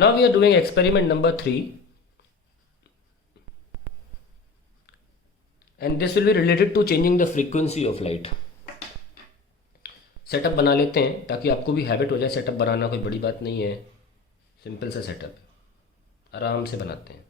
Now we are doing experiment number 3, and this will be related to changing the frequency of light. Setup बना लेते हैं ताकि आपको भी हैबिट हो जाए। सेटअप बनाना कोई बड़ी बात नहीं है, सिंपल सा सेटअप है, आराम से बनाते हैं।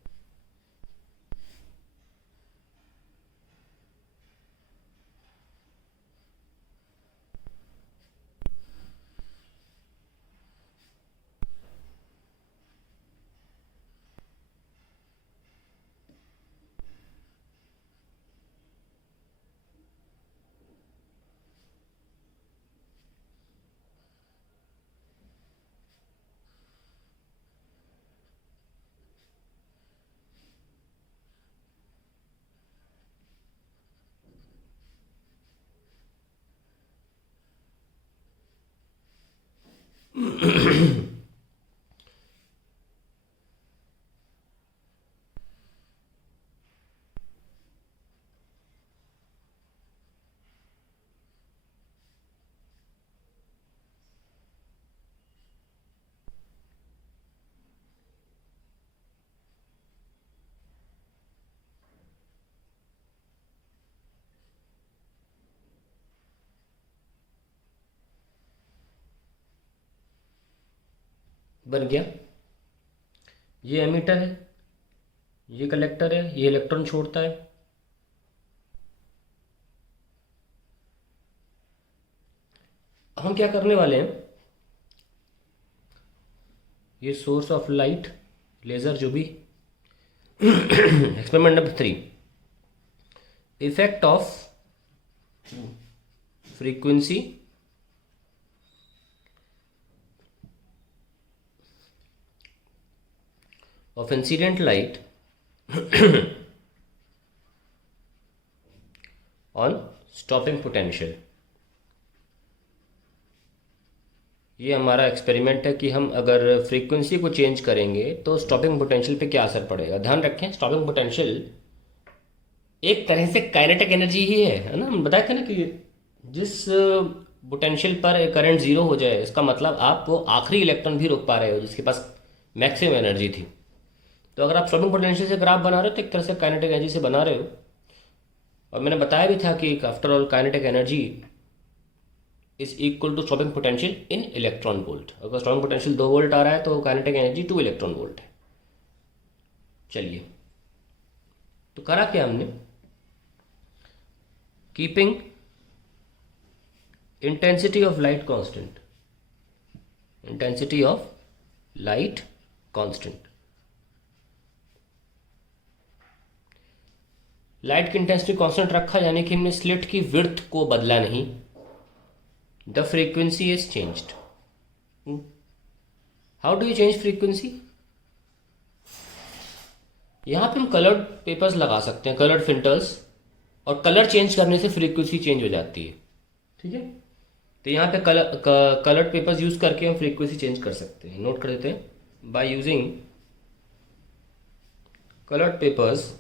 बन गया। ये एमीटर है, ये कलेक्टर है, ये इलेक्ट्रॉन छोड़ता है। हम क्या करने वाले हैं, ये सोर्स ऑफ लाइट लेज़र जो भी experiment number 3, effect of frequency of incident light on stopping potential। ये हमारा एक्सपेरिमेंट है कि हम अगर फ्रीक्वेंसी को चेंज करेंगे तो स्टॉपिंग पोटेंशियल पे क्या असर पड़ेगा। ध्यान रखें, स्टॉपिंग पोटेंशियल एक तरह से काइनेटिक एनर्जी ही है ना। हम बताए थे ना कि जिस पोटेंशियल पर करंट जीरो हो जाए, इसका मतलब आप वो आखिरी इलेक्ट्रॉन भी रोक पा रहे हो जिसके पास मैक्सिमम एनर्जी थी। तो अगर आप स्टॉपिंग पोटेंशियल से ग्राफ बना रहे हो तो एक तरह से काइनेटिक एनर्जी से बना रहे हो। और मैंने बताया भी था कि after all kinetic energy is equal to stopping potential in electron volt. अगर स्टॉपिंग पोटेंशियल 2 वोल्ट आ रहा है तो काइनेटिक एनर्जी 2 इलेक्ट्रॉन वोल्ट है। चलिए, तो करा क्या हमने, keeping intensity of light constant, intensity of light constant. Light की इंटेंसिटी कांस्टेंट रखा, यानी कि हमने स्लिट की विड्थ को बदला नहीं। The frequency is changed. How do you change frequency? यहां पे हम कलर्ड पेपर्स लगा सकते हैं, कलर्ड फिल्टर्स, और कलर चेंज करने से फ्रीक्वेंसी चेंज हो जाती है। ठीक है, तो यहां पे कलर्ड पेपर्स यूज करके हम फ्रीक्वेंसी चेंज कर सकते हैं। नोट कर देते हैं, बाय यूजिंग कलर्ड पेपर्स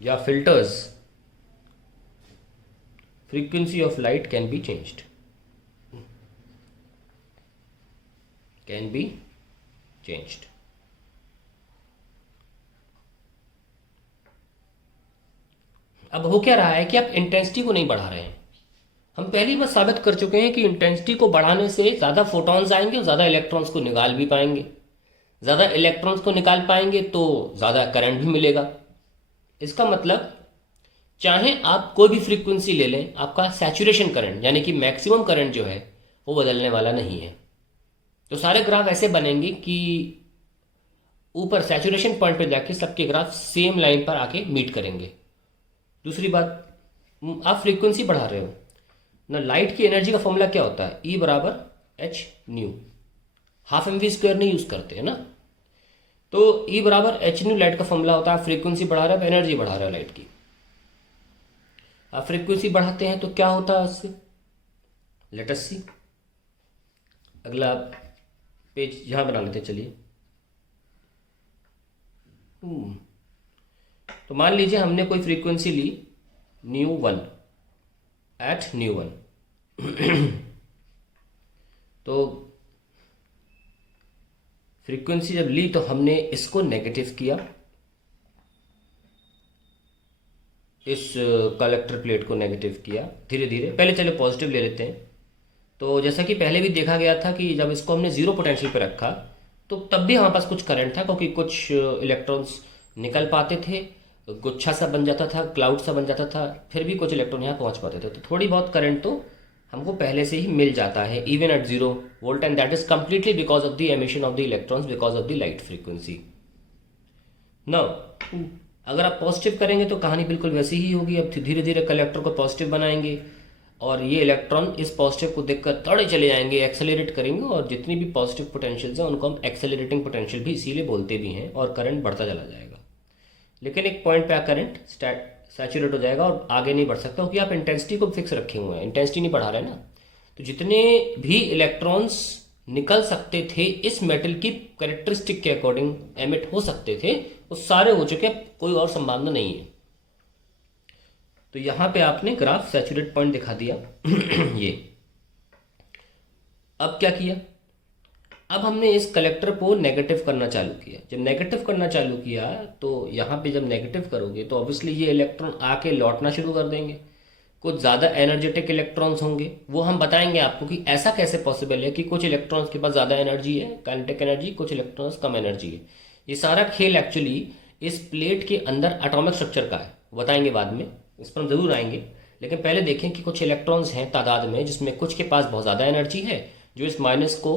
या filters, frequency of light can be changed, can be changed। अब हो क्या रहा है कि आप इंटेंसिटी को नहीं बढ़ा रहे हैं। हम पहली बार साबित कर चुके हैं कि इंटेंसिटी को बढ़ाने से ज़्यादा फोटॉन्स आएंगे और ज़्यादा इलेक्ट्रॉन्स को निकाल भी पाएंगे। ज़्यादा इलेक्ट्रॉन्स को निकाल पाएंगे तो ज़्यादा करंट भी मिलेगा। इसका मतलब चाहे आप कोई भी फ्रीक्वेंसी ले लें, आपका सैचुरेशन करंट यानी कि मैक्सिमम करंट जो है वो बदलने वाला नहीं है। तो सारे ग्राफ ऐसे बनेंगे कि ऊपर सैचुरेशन पॉइंट पे जाके सबके ग्राफ सेम लाइन पर आके मीट करेंगे। दूसरी बात, आप फ्रीक्वेंसी बढ़ा रहे हो ना। लाइट की एनर्जी का फॉर्मूला क्या होता है, E बराबर h nu, half m v square नहीं यूज करते हैं ना। तो E बराबर एच न्यू लाइट का फॉर्मूला होता है। फ्रीक्वेंसी बढ़ा रहे हो, एनर्जी बढ़ा रहे हो लाइट की। आप फ्रीक्वेंसी बढ़ाते हैं तो क्या होता है उससे, लेट अस सी। अगला पेज यहां बना लेते हैं, चलिए। तो मान लीजिए हमने कोई फ्रीक्वेंसी ली ν1 एट ν1 तो फ्रीक्वेंसी जब ली तो हमने इसको नेगेटिव किया, इस कलेक्टर प्लेट को नेगेटिव किया धीरे धीरे। पहले चलो पॉजिटिव ले लेते हैं। तो जैसा कि पहले भी देखा गया था कि जब इसको हमने ज़ीरो पोटेंशियल पे रखा तो तब भी हमारे पास कुछ करंट था, क्योंकि कुछ इलेक्ट्रॉन्स निकल पाते थे, गुच्छा सा बन जाता था, क्लाउड सा बन जाता था, फिर भी कुछ इलेक्ट्रॉन यहाँ पहुँच पाते थे। तो थोड़ी बहुत करंट तो हमको पहले से ही मिल जाता है even at 0 volt, and that is completely because of the emission of the electrons because of the light frequency. Now अगर आप पॉजिटिव करेंगे तो कहानी बिल्कुल वैसी ही होगी। अब धीरे धीरे कलेक्टर को पॉजिटिव बनाएंगे और ये इलेक्ट्रॉन इस पॉजिटिव को देखकर दौड़े चले जाएंगे, एक्सेलरेट करेंगे, और जितनी भी पॉजिटिव पोटेंशियल्स हैं उनको हम एक्सेलरेटिंग पोटेंशियल भी इसीलिए बोलते भी हैं, और करंट बढ़ता चला जाएगा। लेकिन एक पॉइंट पे करंट सैचुरेट हो जाएगा और आगे नहीं बढ़ सकता, क्योंकि आप इंटेंसिटी को फिक्स रखे हुए हैं, इंटेंसिटी नहीं बढ़ा रहे ना। तो जितने भी इलेक्ट्रॉन्स निकल सकते थे इस मेटल की कैरेक्टरिस्टिक के अकॉर्डिंग एमिट हो सकते थे, वो सारे हो चुके, कोई और संभावना नहीं है। तो यहां पे आपने ग्राफ सैचुरेट पॉइंट दिखा दिया ये। अब क्या किया, अब हमने इस कलेक्टर को नेगेटिव करना चालू किया। जब नेगेटिव करना चालू किया तो यहाँ पे जब नेगेटिव करोगे तो ऑब्वियसली ये इलेक्ट्रॉन आके लौटना शुरू कर देंगे। कुछ ज़्यादा एनर्जेटिक इलेक्ट्रॉन्स होंगे, वो हम बताएंगे आपको कि ऐसा कैसे पॉसिबल है कि कुछ इलेक्ट्रॉन्स के पास ज़्यादा एनर्जी है, काइनेटिक एनर्जी, कुछ इलेक्ट्रॉन्स कम एनर्जी है। ये सारा खेल एक्चुअली इस प्लेट के अंदर एटॉमिक स्ट्रक्चर का है, बताएंगे बाद में, इस पर हम जरूर आएंगे। लेकिन पहले देखें कि कुछ इलेक्ट्रॉन्स हैं तादाद में जिसमें कुछ के पास बहुत ज़्यादा एनर्जी है जो इस माइनस को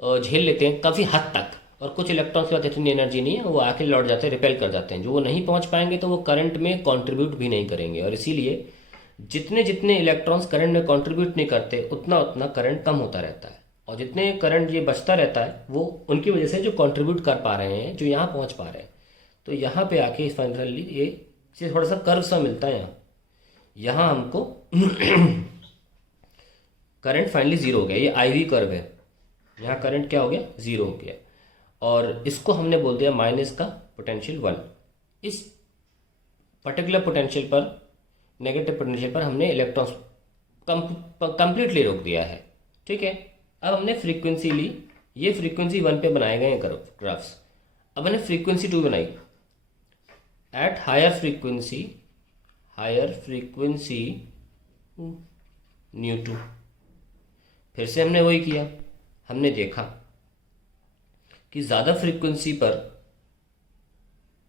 झेल लेते हैं काफ़ी हद तक, और कुछ इलेक्ट्रॉन्स के पास इतनी एनर्जी नहीं है, वो आके लौट जाते हैं, रिपेल कर जाते हैं। जो वो नहीं पहुंच पाएंगे तो वो करंट में कंट्रीब्यूट भी नहीं करेंगे, और इसीलिए जितने जितने इलेक्ट्रॉन्स करंट में कंट्रीब्यूट नहीं करते उतना उतना करंट कम होता रहता है, और जितने करंट ये बचता रहता है वो उनकी वजह से जो कंट्रीब्यूट कर पा रहे हैं, जो यहाँ पहुँच पा रहे हैं। तो यहाँ पे आके फाइनली ये थोड़ा सा कर्व सा मिलता है। यहाँ हमको करंट फाइनली ज़ीरो हो गया, ये IV कर्व है, यहाँ करंट क्या हो गया, ज़ीरो हो गया, और इसको हमने बोल दिया माइनस का पोटेंशियल 1। इस पर्टिकुलर पोटेंशियल पर, नेगेटिव पोटेंशियल पर हमने इलेक्ट्रॉन्स कंप्लीटली रोक दिया है, ठीक है। अब हमने फ्रीक्वेंसी ली, ये फ्रीक्वेंसी 1 पे बनाए गए हैं ग्राफ्स। अब हमने फ्रीक्वेंसी 2 बनाई, एट हायर फ्रीक्वेंसी ν2। फिर से हमने वही किया, हमने देखा कि ज़्यादा फ्रीक्वेंसी पर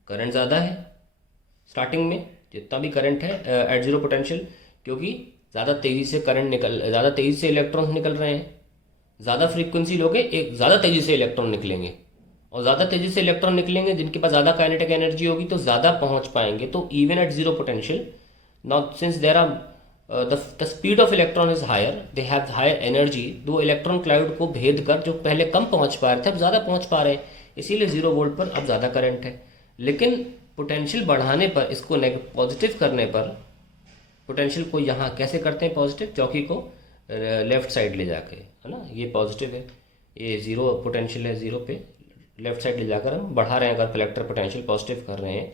करंट ज़्यादा है, स्टार्टिंग में जितना भी करंट है एट 0 पोटेंशियल, क्योंकि ज़्यादा तेज़ी से ज़्यादा तेज़ी से इलेक्ट्रॉन निकल रहे हैं। ज़्यादा फ्रीक्वेंसी लोगे एक ज़्यादा तेज़ी से इलेक्ट्रॉन निकलेंगे, और ज़्यादा तेज़ी से इलेक्ट्रॉन निकलेंगे जिनके पास ज़्यादा काइनेटिक एनर्जी होगी तो ज़्यादा पहुँच पाएंगे। तो even at 0 potential, now since there are the speed of electron is higher, they have higher energy, दो इलेक्ट्रॉन क्लाउड को भेद कर जो पहले कम पहुंच पा रहे थे अब ज़्यादा पहुंच पा रहे हैं, इसीलिए 0 वोल्ट पर अब ज़्यादा करंट है। लेकिन पोटेंशियल बढ़ाने पर, इसको पॉजिटिव करने पर, पोटेंशियल को यहाँ कैसे करते हैं पॉजिटिव, चौकी को लेफ्ट साइड ले जाके, है ना, ये पॉजिटिव है, ये 0 पोटेंशियल है, 0 पे लेफ्ट साइड ले जाकर हम बढ़ा रहे हैं। अगर कलेक्टर पोटेंशियल पॉजिटिव कर रहे हैं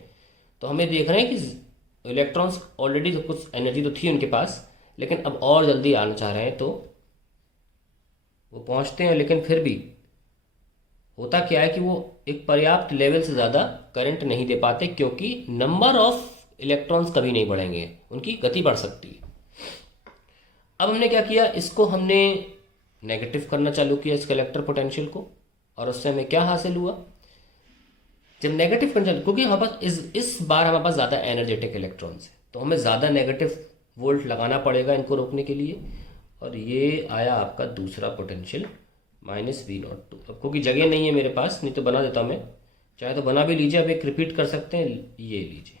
तो हमें देख रहे हैं कि इलेक्ट्रॉन्स ऑलरेडी तो कुछ एनर्जी तो थी उनके पास, लेकिन अब और जल्दी आना चाह रहे हैं तो वो पहुंचते हैं। लेकिन फिर भी होता क्या है कि वो एक पर्याप्त लेवल से ज़्यादा करंट नहीं दे पाते, क्योंकि नंबर ऑफ इलेक्ट्रॉन्स कभी नहीं बढ़ेंगे, उनकी गति बढ़ सकती है। अब हमने क्या किया, इसको हमने नेगेटिव करना चालू किया इस कलेक्टर पोटेंशियल को, और उससे हमें क्या हासिल हुआ, जब नेगेटिव कंडीशन, क्योंकि हमारे पास इस बार हमारे पास ज़्यादा एनर्जेटिक इलेक्ट्रॉन्स है तो हमें ज़्यादा नेगेटिव वोल्ट लगाना पड़ेगा इनको रोकने के लिए, और ये आया आपका दूसरा पोटेंशियल -V02। अब क्योंकि जगह नहीं है मेरे पास, नहीं तो बना देता मैं, चाहे तो बना भी लीजिए। अब एक रिपीट कर सकते हैं, ये लीजिए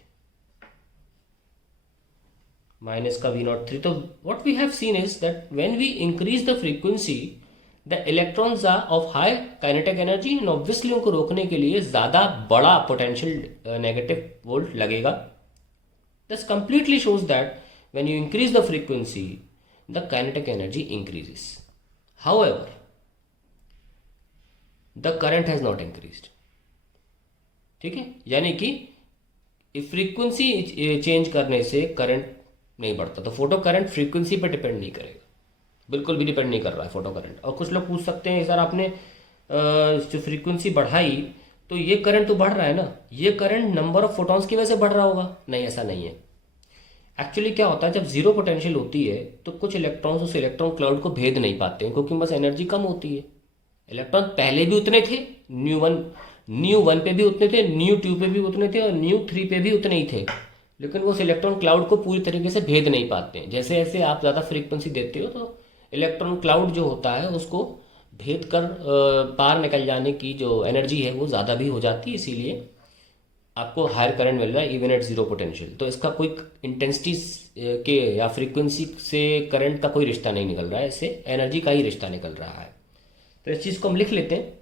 माइनस का V03। तो what we have seen is that when we increase the frequency the electrons are of high kinetic energy, and obviously उनको रोकने के लिए ज़्यादा बड़ा पोटेंशियल नेगेटिव वोल्ट लगेगा। This completely shows that when you increase the frequency the kinetic energy increases, however the current has not increased, ठीक है। यानी कि फ्रीक्वेंसी चेंज करने से करंट नहीं बढ़ता, तो फोटो करंट फ्रीक्वेंसी पर डिपेंड नहीं करेगा, बिल्कुल भी डिपेंड नहीं कर रहा है फोटो करंट। और कुछ लोग पूछ सकते हैं सर आपने जो फ्रीक्वेंसी बढ़ाई, तो ये करंट तो बढ़ रहा है ना, ये करंट नंबर ऑफ फोटॉन्स की वजह से बढ़ रहा होगा? नहीं, ऐसा नहीं है। एक्चुअली क्या होता है, जब जीरो पोटेंशियल होती है तो कुछ इलेक्ट्रॉन्स उस इलेक्ट्रॉन क्लाउड को भेद नहीं पाते हैं, क्योंकि बस एनर्जी कम होती है। इलेक्ट्रॉन पहले भी उतने थे, न्यू वन पे भी उतने थे, न्यू 2 पे भी उतने थे, और न्यू 3 पे भी उतने ही थे, लेकिन वो उस इलेक्ट्रॉन क्लाउड को पूरी तरीके से भेद नहीं पाते हैं। जैसे जैसे आप ज़्यादा फ्रीक्वेंसी देते हो तो इलेक्ट्रॉन क्लाउड जो होता है उसको भेद कर पार निकल जाने की जो एनर्जी है वो ज़्यादा भी हो जाती है, इसीलिए आपको हायर करंट मिल रहा है इवन एट जीरो पोटेंशियल। तो इसका कोई इंटेंसिटी के या फ्रीक्वेंसी से करंट का कोई रिश्ता नहीं निकल रहा है, इससे एनर्जी का ही रिश्ता निकल रहा है। तो इस चीज़ को हम लिख लेते हैं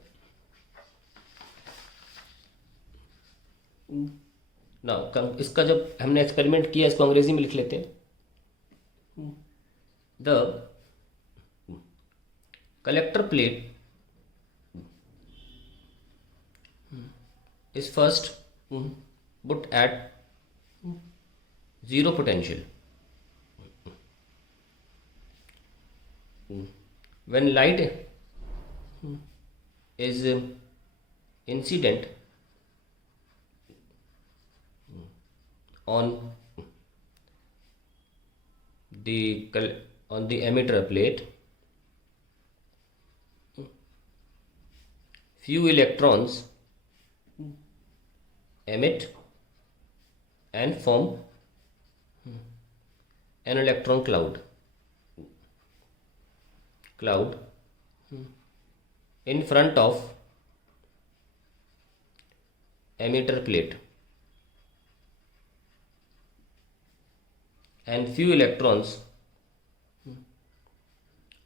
ना। इसका जब हमने एक्सपेरिमेंट किया, इसको अंग्रेजी में लिख लेते हैं। The collector plate is first put at zero potential. When light is incident on the emitter plate, few electrons emit and form an electron cloud in front of emitter plate, and few electrons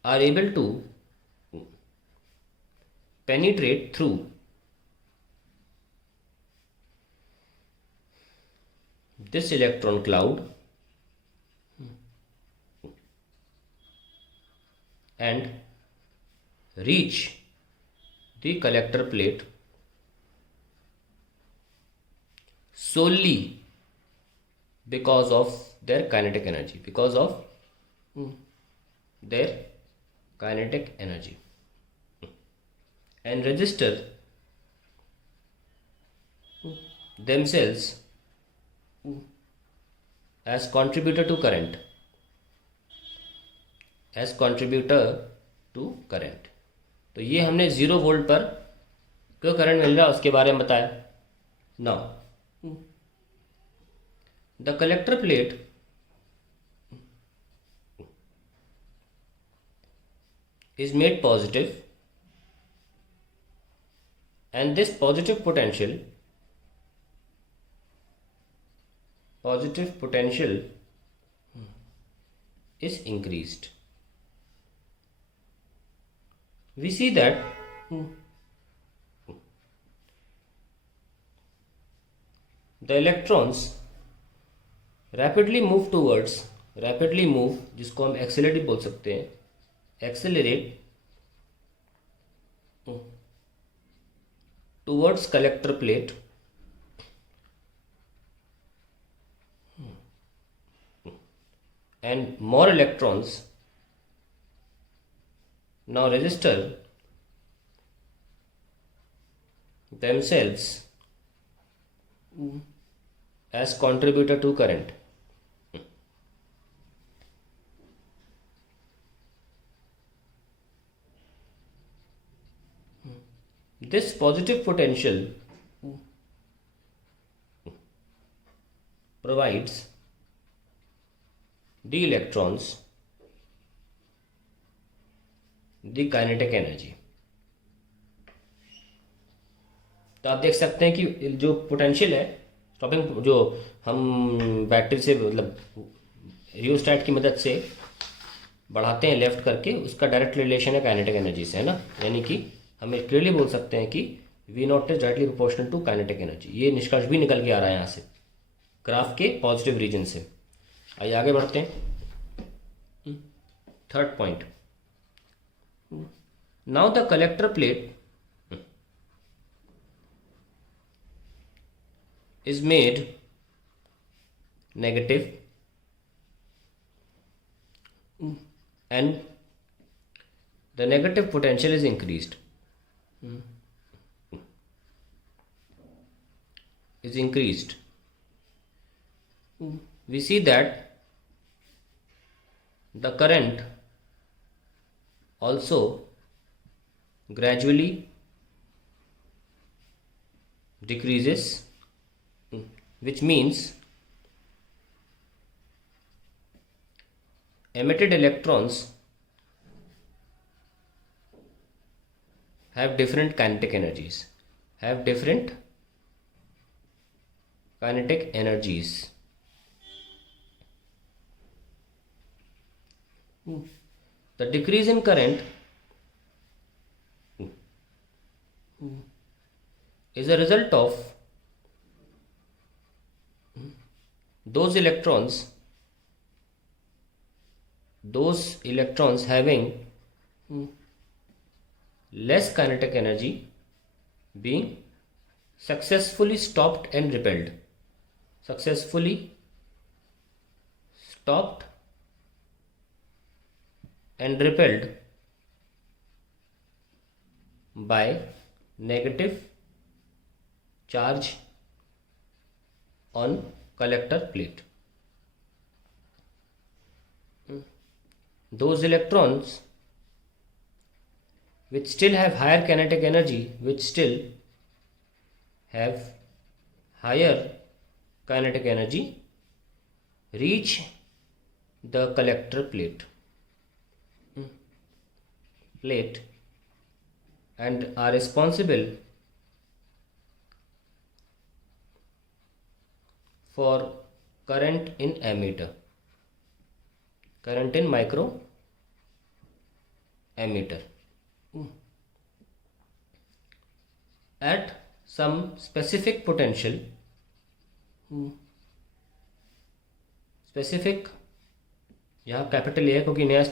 are able to penetrate through this electron cloud and reach the collector plate solely because of their kinetic energy, and register themselves as contributor to current. तो ये हमने 0 volt पर क्यों current मिल रहा है उसके बारे में बताया। Now the collector plate is made positive, and this positive potential is increased. We see that the electrons rapidly move, जिसको हम एक्सेलरेट बोल सकते हैं, accelerate towards collector plate and more electrons now register themselves as contributor to current. This positive potential provides the electrons the kinetic energy. तो आप देख सकते हैं कि जो पोटेंशियल है, स्टॉपिंग जो हम बैटरी से मतलब रियोस्टैट की मदद से बढ़ाते हैं लेफ्ट करके, उसका डायरेक्ट रिलेशन है काइनेटिक एनर्जी से, है ना। यानी कि हम क्लियरली बोल सकते हैं कि V0 is directly proportional to kinetic energy. ये निष्कर्ष भी निकल के आ रहा है यहाँ से, ग्राफ के पॉजिटिव रीजन से। आइए आगे बढ़ते हैं। Third point, now the collector plate is made negative and the negative potential is increased. is increased, we see that the current also gradually decreases, which means emitted electrons have different kinetic energies, have different kinetic energies. The decrease in current is a result of those electrons having less kinetic energy being successfully stopped and repelled. Successfully stopped and repelled by negative charge on collector plate. Those electrons which still have higher kinetic energy, reach the collector plate and are responsible for current in ammeter, current in micro ammeter. At some specific potential, specific यहाँ capital A है क्योंकि नया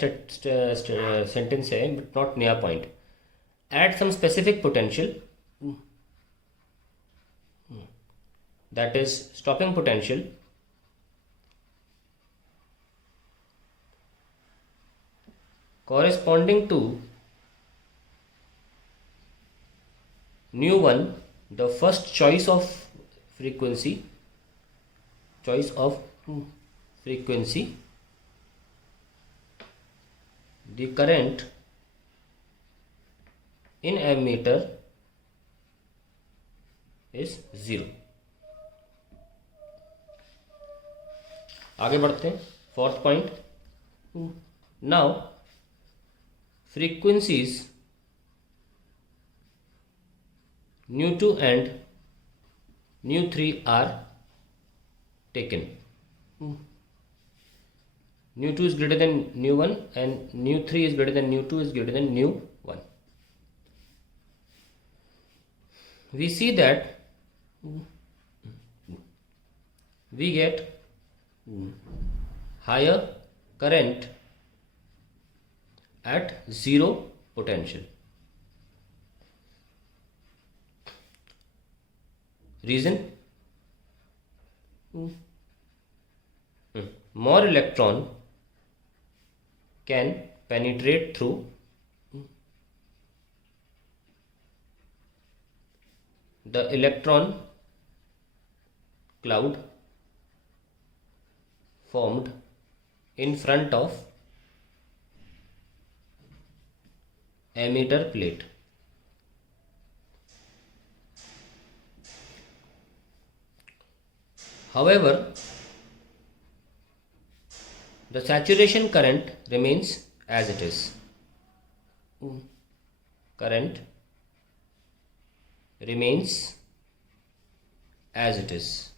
sentence है but not नया point. At some specific potential, that is stopping potential, corresponding to nu 1, the first choice of frequency, the current in ammeter is 0. आगे बढ़ते हैं. Fourth point. Now frequencies nu 2 and nu 3 are taken. Nu 2 is greater than nu 1 and nu 3 is greater than nu 2 is greater than nu 1. We see that we get higher current at zero potential. Reason? More electron can penetrate through the electron cloud formed in front of ammeter plate. However, the saturation current remains as it is. Current remains as it is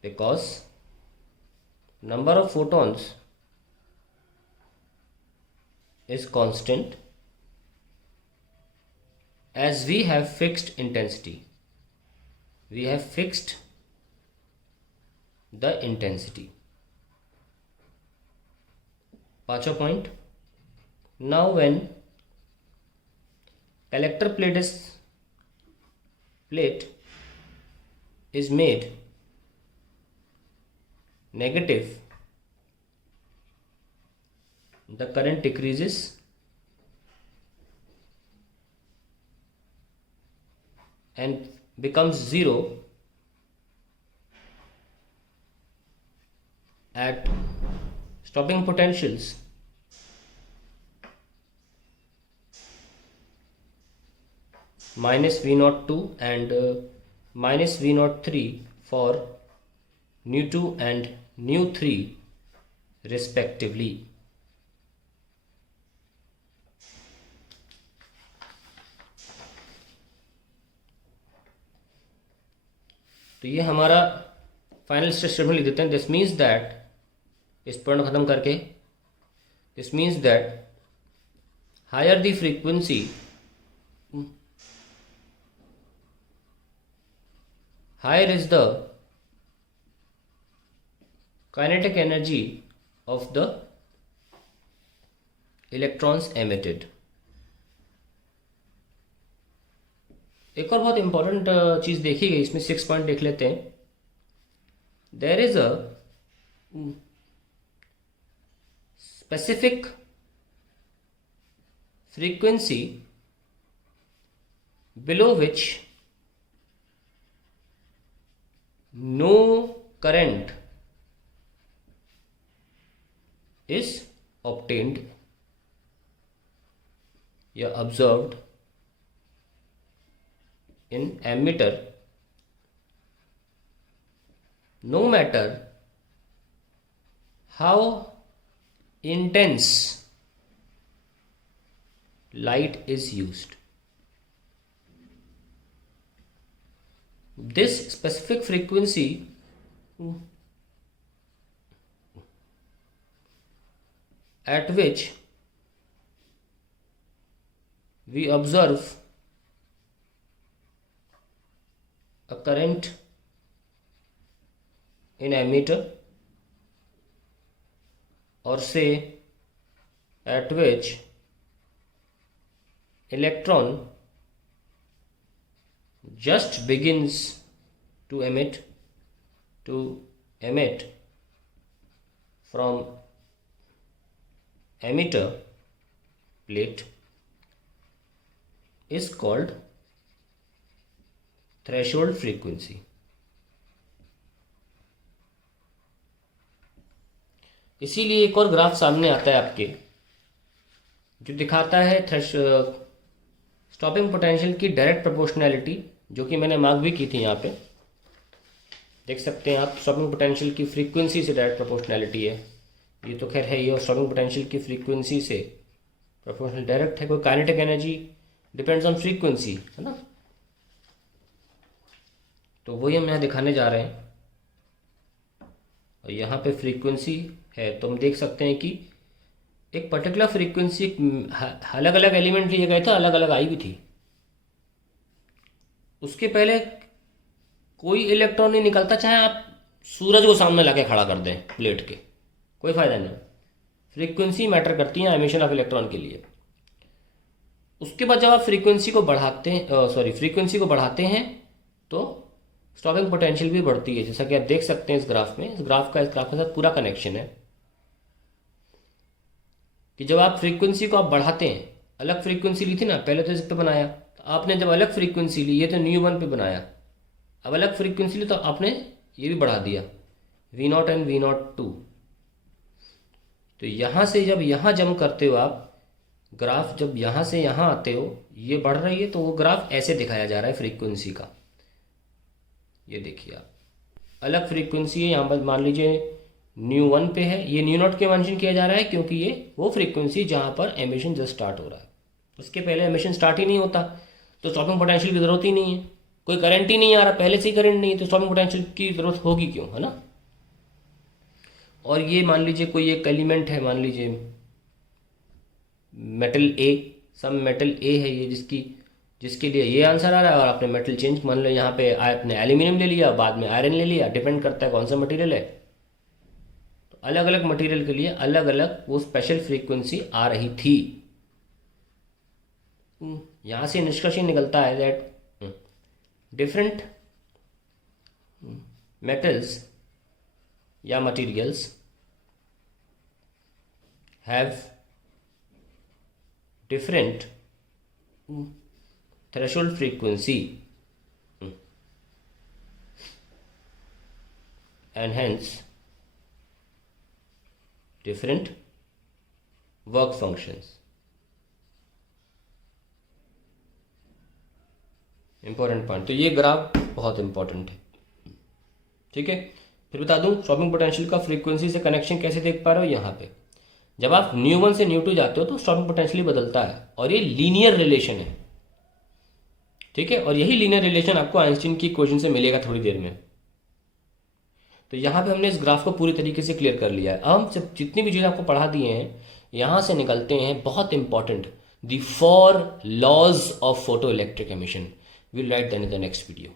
because number of photons is constant as we have fixed intensity. We have fixed the intensity. पांचवा point. Now when collector plate is made negative, the current decreases and becomes zero at stopping potentials minus V naught 2 and minus V naught 3 for nu 2 and nu 3 respectively. तो ये हमारा final statement लिख देते हैं. This means that, इस point खत्म करके, this means that higher the frequency, higher is the kinetic energy of the electrons emitted. एक और बहुत इंपॉर्टेंट चीज देखी गई इसमें, 6 पॉइंट देख लेते हैं. There is a specific frequency below which no current is obtained या observed in ammeter, no matter how intense light is used. This specific frequency at which we observe a current in ammeter, or say at which electron just begins to emit from emitter plate is called threshold frequency. इसीलिए एक और graph सामने आता है आपके, जो दिखाता है स्टॉपिंग पोटेंशियल की डायरेक्ट प्रोपोर्शनैलिटी, जो कि मैंने मार्क भी की थी. यहाँ पे देख सकते हैं आप, स्टॉपिंग पोटेंशियल की फ्रीक्वेंसी से डायरेक्ट प्रोपोर्शनैलिटी है. ये तो खैर है ही, और स्टॉपिंग पोटेंशियल की फ्रीक्वेंसी से प्रोपोर्शनल डायरेक्ट है. कोई kinetic energy depends on frequency, है ना. तो वही हम यहाँ दिखाने जा रहे हैं. और यहाँ पे फ्रीक्वेंसी है, तो हम देख सकते हैं कि एक पर्टिकुलर फ्रीक्वेंसी, अलग अलग एलिमेंट लिए गए थे, अलग अलग आई भी थी. उसके पहले कोई इलेक्ट्रॉन नहीं निकलता, चाहे आप सूरज को सामने लाके खड़ा कर दें प्लेट के, कोई फायदा नहीं. फ्रीक्वेंसी मैटर करती है एमिशन ऑफ इलेक्ट्रॉन के लिए. उसके बाद जब आप फ्रीक्वेंसी को बढ़ाते हैं तो स्टॉपिंग पोटेंशियल भी बढ़ती है, जैसा कि आप देख सकते हैं इस ग्राफ में. इस ग्राफ के साथ पूरा कनेक्शन है कि जब आप फ्रीक्वेंसी को आप बढ़ाते हैं, अलग फ्रीक्वेंसी ली थी ना, पहले तो इस पे बनाया, तो आपने जब अलग फ्रीक्वेंसी ली, ये तो न्यू वन पे बनाया, अब अलग फ्रीक्वेंसी ली तो आपने ये भी बढ़ा दिया, V0 एंड V02. तो यहाँ से जब यहाँ जंप करते हो आप, ग्राफ जब यहाँ से यहाँ आते हो, ये बढ़ रही है, तो वो ग्राफ ऐसे दिखाया जा रहा है फ्रीक्वेंसी का. ये देखिए आप, अलग फ्रीक्वेंसी है, यहाँ पर मान लीजिए न्यू 1 पे है, ये न्यू नॉट के मेंशन किया जा रहा है क्योंकि ये वो फ्रीक्वेंसी जहाँ पर एमिशन जस्ट स्टार्ट हो रहा है. उसके पहले एमिशन स्टार्ट ही नहीं होता, तो स्टॉपिंग पोटेंशियल की ज़रूरत ही नहीं है. कोई करंट ही नहीं आ रहा, पहले से ही करंट नहीं है, तो स्टॉपिंग पोटेंशियल की ज़रूरत होगी क्यों, है ना. और ये मान लीजिए कोई एक एलिमेंट है, मान लीजिए मेटल ए, सम मेटल ए है ये, जिसके लिए ये आंसर आ रहा है, और आपने मेटल चेंज, मान लो यहाँ पे आपने एल्यूमिनियम ले लिया, बाद में आयरन ले लिया, डिपेंड करता है कौन सा मटेरियल है. तो अलग अलग मटेरियल के लिए अलग अलग वो स्पेशल फ्रीक्वेंसी आ रही थी. यहाँ से निष्कर्ष निकलता है दैट डिफरेंट मेटल्स या materials have different threshold frequency and hence different work functions. Important point, तो ये ग्राफ बहुत इंपॉर्टेंट है, ठीक है। फिर बता दूं स्टॉपिंग पोटेंशियल का फ्रीक्वेंसी से कनेक्शन कैसे देख पा रहे हो। यहाँ पे जब आप ν1 से ν2 जाते हो तो स्टॉपिंग पोटेंशियल बदलता है, और ये लीनियर रिलेशन है, ठीक है। और यही लीनियर रिलेशन आपको आइंस्टीन की इक्वेशन से मिलेगा थोड़ी देर में। तो यहाँ पे हमने इस ग्राफ को पूरी तरीके से क्लियर कर लिया है। अब हम जितनी भी चीज़ें आपको पढ़ा दिए हैं यहाँ से निकलते हैं बहुत important, the 4 laws of photoelectric emission. Will write then in the next video.